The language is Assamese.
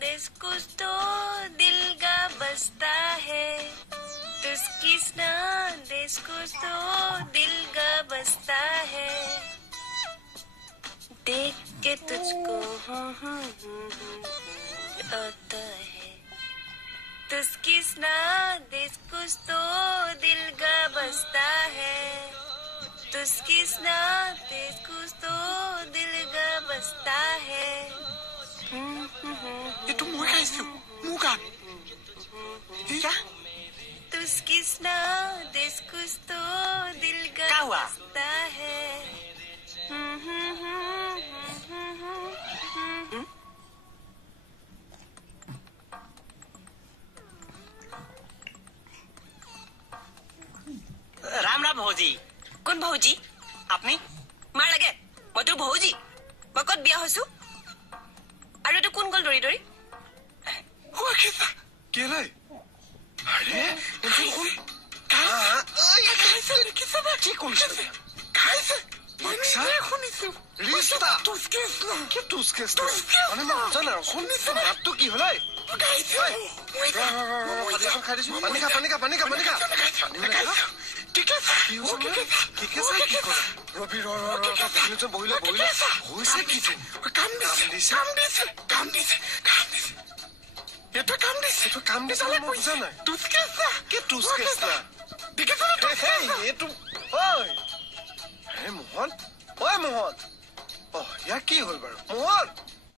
देश कुछ तो दिल का बसता है तुस्किस्ना देश कुछ तो दिल का बसता है देख के तुझको आता है तुस्किस्ना देश कुछ तो दिल का बसता है तुस्किस्ना देश कुछ तो दिल का बसता है ये तुम मुँह कैसे हो मुँह का क्या तुस्किस्ना देश कुछ तो दिल का बसता है राम राम भौजी কোন ভৌজি আপনি মাৰ লাগে মই তোৰ ভৌজি মই ক'ত বিয়া হৈছো আৰু এইটো কোন গ'ল দৌৰি দৌৰি কেলে আৰে কি কৰিছে ৰিস্তা কি তুস্কেস্তা মানে মই জানা শুনিছো মাতটো কি হলে মোহন ঐ মোহন অ ইয়াৰ কি হ'ল বাৰু মোহন